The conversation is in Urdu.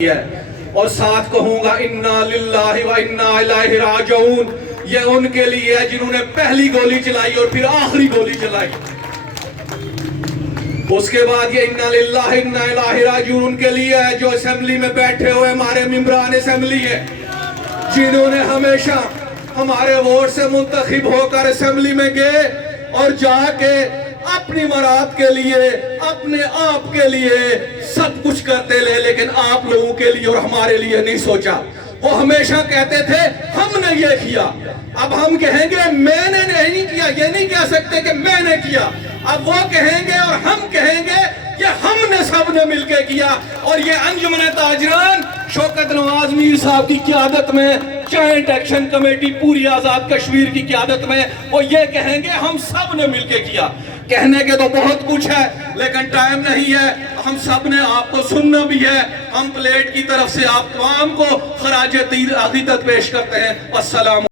اور ساتھ کہوں گا انا للہ و انا الیہ راجعون. یہ ان کے لیے ہے جنہوں نے پہلی گولی چلائی اور پھر آخری گولی چلائی. اس کے بعد یہ انا للہ انا الیہ راجعون ان کے لیے ہے جو اسمبلی میں بیٹھے ہوئے ہمارے ممبران اسمبلی ہے، جنہوں نے ہمیشہ ہمارے ووٹ سے منتخب ہو کر اسمبلی میں گئے اور جا کے اپنی مراد کے لیے اپنے آپ کے لیے سب کچھ کرتے لے، لیکن آپ لوگوں کے لیے اور ہمارے لیے نہیں سوچا. وہ ہمیشہ کہتے تھے ہم نے یہ کیا. اب ہم کہیں گے میں نے نہیں کیا، یہ نہیں کہہ سکتے کہ میں نے کیا. اب وہ کہیں گے اور ہم کہیں گے یہ ہم نے سب نے مل کے کیا. اور یہ انجمن تاجران شوکت نواز میر صاحب کی قیادت میں، جوائنٹ ایکشن کمیٹی پوری آزاد کشمیر کی قیادت میں، وہ یہ کہیں گے ہم سب نے مل کے کیا. کہنے کے تو بہت کچھ ہے لیکن ٹائم نہیں ہے. ہم سب نے آپ کو سننا بھی ہے. ہم پلیٹ کی طرف سے آپ تمام کو خراج عقیدت پیش کرتے ہیں. السلام